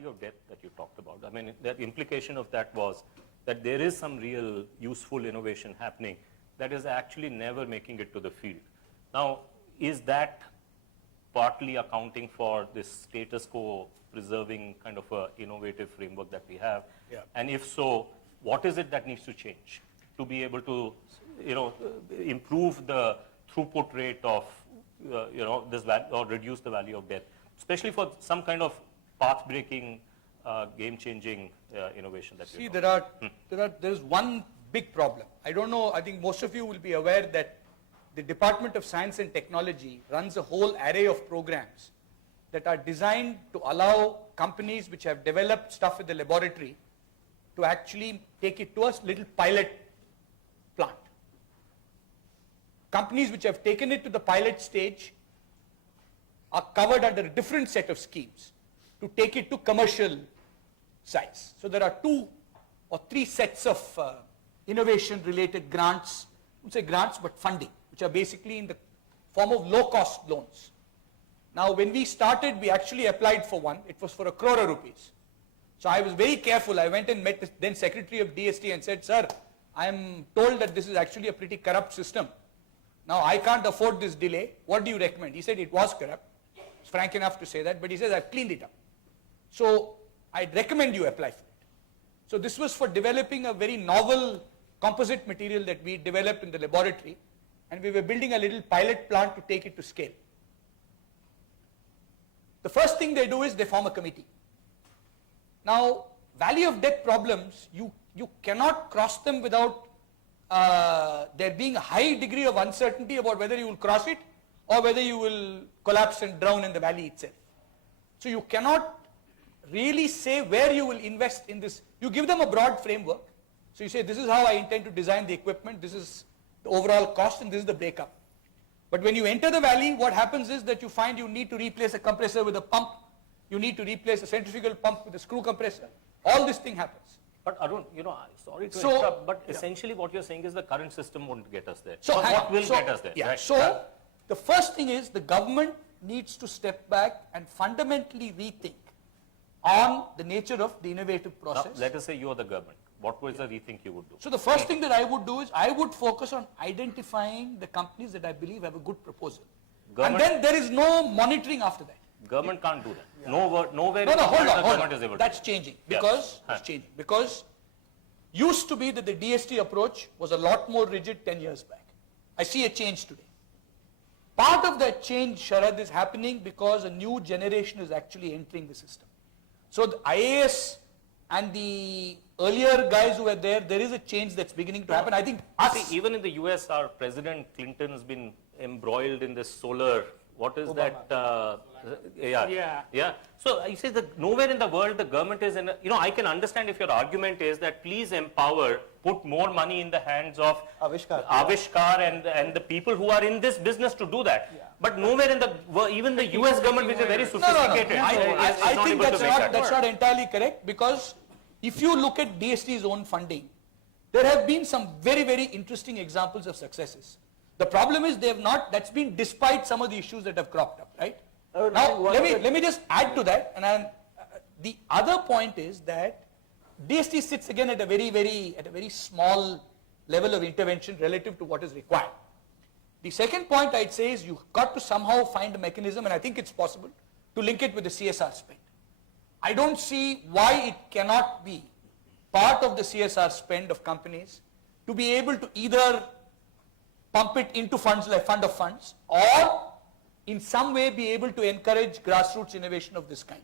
value of depth that you talked about, I mean, the implication of that was that there is some real useful innovation happening that is actually never making it to the field. Now, is that partly accounting for this status quo preserving kind of a innovative framework that we have? Yeah. And if so, what is it that needs to change to be able to, improve the throughput rate of, this value, or reduce the value of depth, especially for some kind of path-breaking, game-changing innovation that See, there is one big problem. I don't know, I think most of you will be aware that the Department of Science and Technology runs a whole array of programs that are designed to allow companies which have developed stuff in the laboratory to actually take it to a little pilot plant. Companies which have taken it to the pilot stage are covered under a different set of schemes to take it to commercial size. So there are 2 or 3 sets of innovation related grants, I wouldn't say grants but funding, which are basically in the form of low cost loans. Now when we started, we actually applied for one. It was for 1 crore rupees. So I was very careful. I went and met the then Secretary of DST and said, sir, I am told that this is actually a pretty corrupt system. Now I can't afford this delay. What do you recommend? He said it was corrupt. He's frank enough to say that, but he says I've cleaned it up. So I'd recommend you apply for it. So this was for developing a very novel composite material that we developed in the laboratory, and we were building a little pilot plant to take it to scale. The first thing they do is they form a committee. Now, value of depth problems, you cannot cross them without there being a high degree of uncertainty about whether you will cross it or whether you will collapse and drown in the valley itself. So you cannot really say where you will invest in this. You give them a broad framework. So you say, this is how I intend to design the equipment, this is the overall cost, and this is the breakup. But when you enter the valley, what happens is that you find you need to replace a compressor with a pump, you need to replace a centrifugal pump with a screw compressor. All this thing happens. But Arun, sorry to interrupt, but essentially what you're saying is the current system won't get us there. So what will get us there? Yeah. Right? So the first thing is the government needs to step back and fundamentally rethink on the nature of the innovative process. Now, let us say you are the government. What was the rethink you would do? So the first thing that I would do is I would focus on identifying the companies that I believe have a good proposal. And then there is no monitoring after that. Government can't do that. Yeah. Nowhere no, hold on. Government is able to. That's changing because it's changing. Because used to be that the DST approach was a lot more rigid 10 years back. I see a change today. Part of that change, Sharad, is happening because a new generation is actually entering the system. So the IAS and the earlier guys who were there is a change that's beginning to happen. I think See, even in the US, our President Clinton has been embroiled in this solar, what is Obama. that? Yeah. So you say that nowhere in the world the government is in, I can understand if your argument is that please empower, put more money in the hands of Avishkar and the people who are in this business to do that. Yeah. But nowhere in the, even the US government, which is very sophisticated. No. I think that's not entirely correct, because if you look at DST's own funding, there have been some very, very interesting examples of successes. The problem is they have not, that's been despite some of the issues that have cropped up, right? Now, let me just add to that, and the other point is that DST sits again at a very small level of intervention relative to what is required. The second point I'd say is you've got to somehow find a mechanism, and I think it's possible, to link it with the CSR spend. I don't see why it cannot be part of the CSR spend of companies to be able to either pump it into funds like fund of funds, or in some way be able to encourage grassroots innovation of this kind.